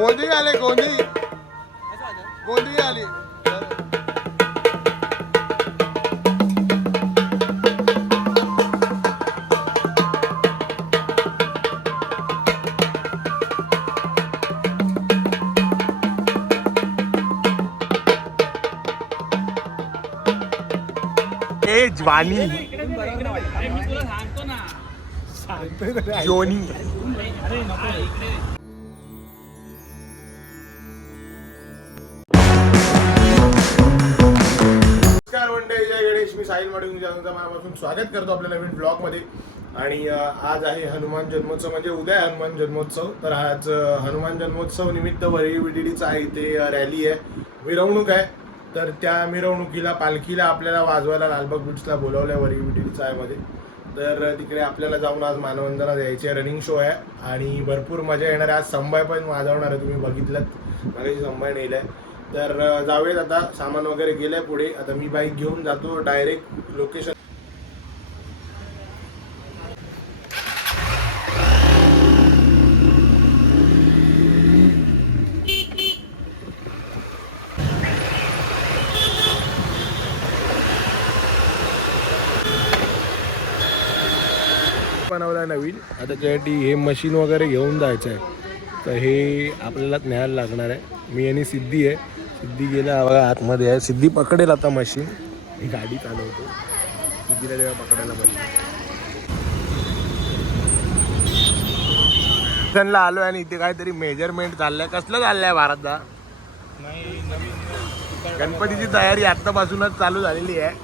गोंधी आले गोंधी गोंधी आली. ए ज्वानी जोनी नमस्कार वंडे जय गणेश. मी साहिल माडे तुमच्या मनापासून स्वागत करतो आपल्या नवीन ब्लॉग मध्ये. आणि आज आहे हनुमान जन्मोत्सव, म्हणजे उद्या आहे हनुमान जन्मोत्सव. तर आज हनुमान जन्मोत्सव निमित्त वरळी विडीचा आहे इथे रॅली आहे, मिरवणूक आहे. तर त्या मिरवणुकीला पालखीला आपल्याला वाजवायला लालबाग बीचला बोलावलं आहे वरळी विडीचा आहे मध्ये. तर तिकडे आपल्याला जाऊन आज मानवंदना द्यायची आहे, रनिंग शो आहे आणि भरपूर मजा येणार आहे. आज संभाय पण वाजवणार आहे, तुम्ही बघितलं मागाशी संभाय नेलं आहे. तर जाऊयात आता, सामान वगैरे गेलंय पुढे. आता मी बाईक घेऊन जातो डायरेक्ट लोकेशन. बनवलं नवीन, आता त्यासाठी हे मशीन वगैरे घेऊन जायचं आहे. तर हे आपल्याला न्यायला लागणार आहे. मी आणि सिद्धी आहे, सिद्धी गेला बघा आतमध्ये आहे. सिद्धी पकडेल आता मशीन, ही गाडी चालवतो. सिद्धीला जेव्हा पकडायला मशीनला आलो आणि इथे काहीतरी मेजरमेंट चाललंय. कसलं चाललंय भारतदा? गणपतीची तयारी आत्तापासूनच चालू झालेली आहे.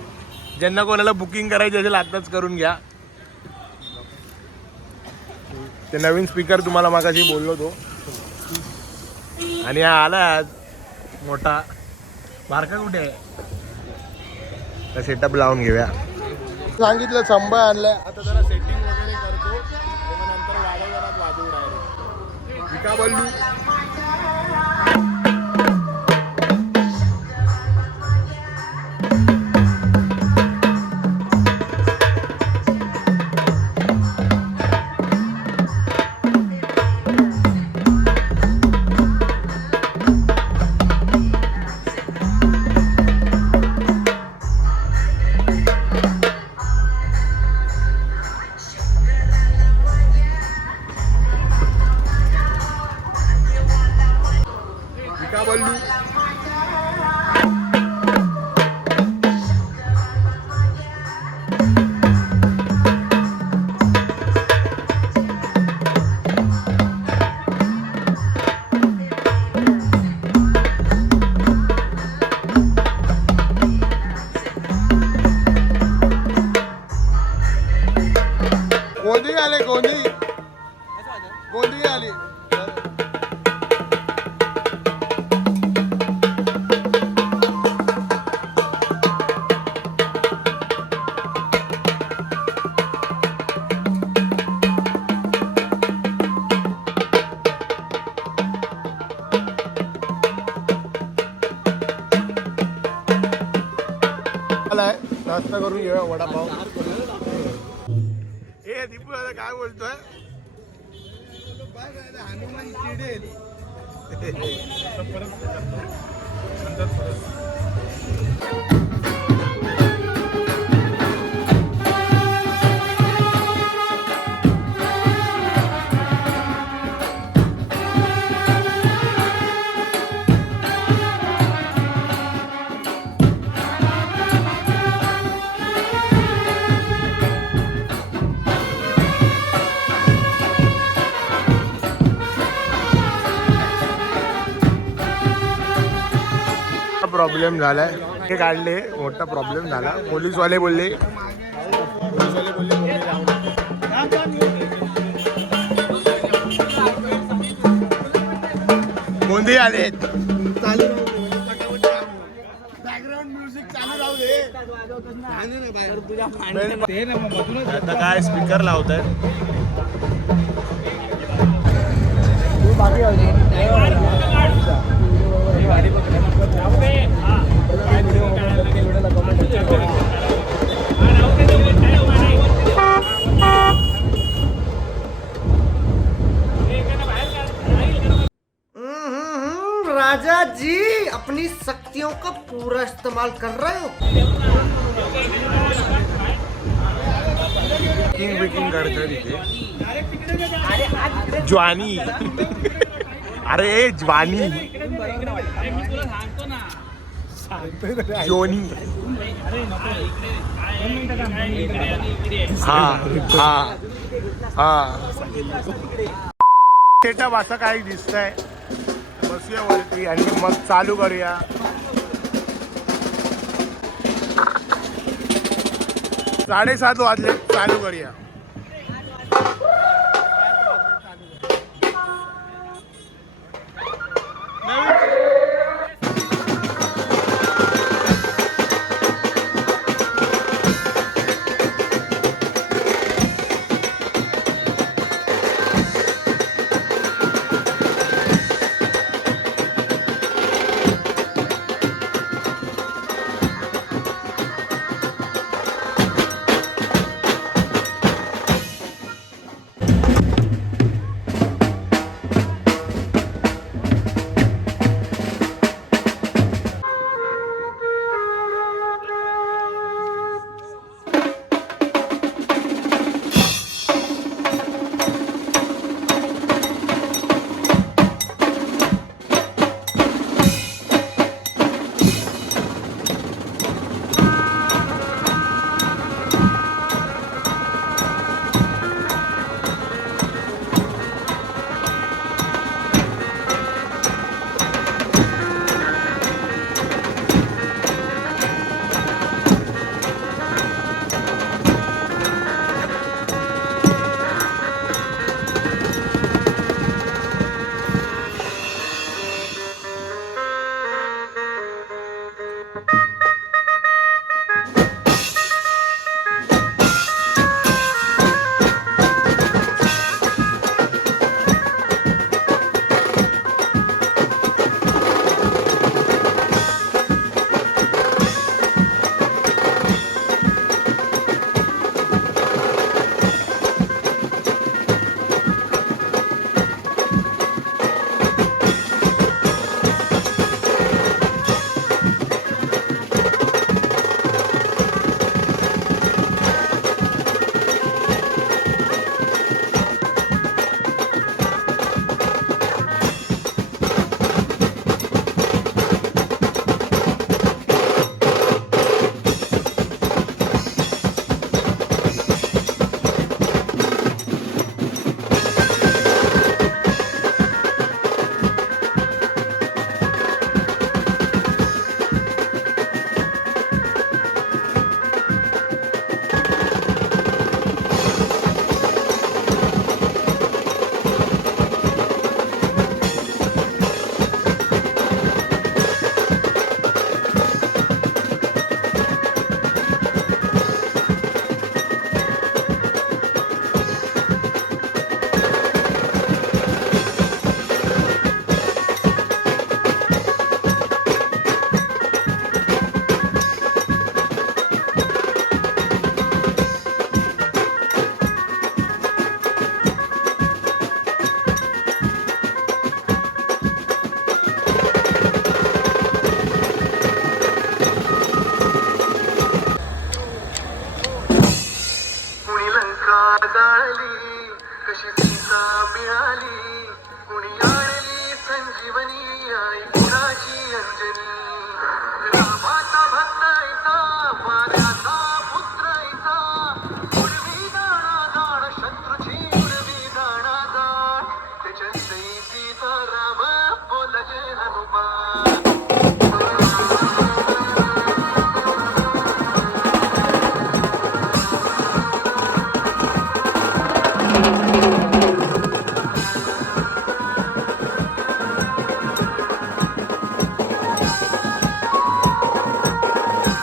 ज्यांना कोणाला बुकिंग करायची असेल आत्ताच करून घ्या. ते नवीन स्पीकर तुम्हाला मागाशी बोललो तो, आणि हा आला आज मोठा. बारका कुठे आहे? तर सेटअप लावून घेऊया. सांगितलं संभा आणलाय, आता जरा सेटिंग वगैरे करतो आणि मग नंतर वाढवणारात वाजवू डायरेक्ट. विका बोलू गोंधी आले गोंधी गोंधी आली. नाश्ता करून घेऊया वडापाव. ए दीपू दादा काय बोलतोय? हनुमान चिडेल. प्रॉब्लेम झालाय, हे काढले, मोठा प्रॉब्लेम झाला. पोलीसवाले बोलले गोंधी आले. बॅकग्राऊंड म्युझिक चालू राहू दे. आता काय स्पीकर लावताय? राजा जी अपनी शक्तियों का पूरा इस्तेमाल कर रहे हो। किंग बिकिंग करतोय तिथे ज्वानी. अरे ज्वानी जोनी. हा हा हा सेटअप असं काही दिसतंय. बसूया वरती आणि मग चालू करूया. 7:30 वाजले. चालू करूया.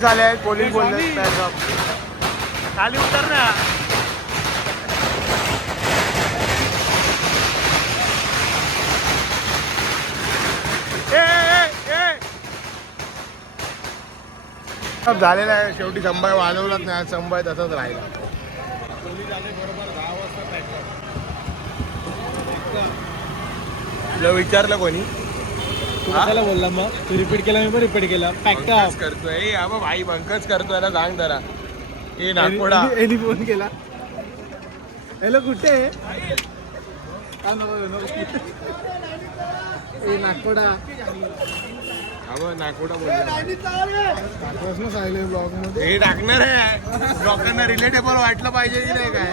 झाले आहेत. पोलीस बोलले खाली उतर ना. झालेला आहे. शेवटी संभाय वाजवलाच नाही. संभाय तसाच राहिला. पोलीस आले बरोबर 10 वाजता. तुला विचारलं कोणी? तू हा? कशाला बोलला मग तू रिपीट केला मी पण रिपीट केला बंकच पॅक्ट करतोय ए, अबे भाई बंकच करतोय ना, सांग जरा. ए नागपुडा एनी फोन केला हॅलो कुठे आहे? हा, नको, नको. ए, नागपुडा अबे नागपुडा बोल प्रश्न सांगितले ब्लॉग मध्ये हे टाकणार आहे लोकांना रिलेटेबल वाटलं पाहिजे की नाही काय.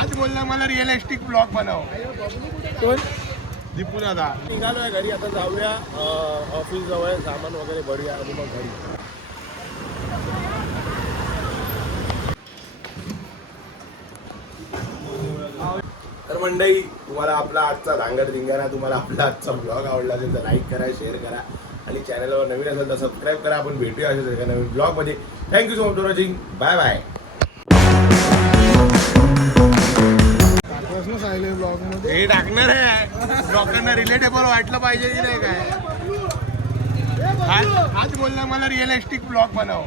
आज बोलला मला रिअलिस्टिक ब्लॉग बनव. कोण दीपू दादा. निघालोय घरी, आता जाऊया ऑफिस जवळ सामान वगैरे भरूया आणि मग घरी. तर मंडळी, तुम्हाला आपला आजचा धांगड धिंगाणा, तुम्हाला आपला आजचा ब्लॉग आवडला असेल तर लाईक करा, शेअर करा आणि चॅनलवर नवीन असेल तर सबस्क्राईब करा. आपण भेटूया असेल एका नवीन ब्लॉगमध्ये. Thank you so much for watching. Bye bye. प्रश्न सांगितले ब्लॉग मध्ये हे टाकणार आहे लोकांना रिलेटेबल वाटलं पाहिजे की नाही काय. आज बोलला मला रिअलिस्टिक ब्लॉग बनव.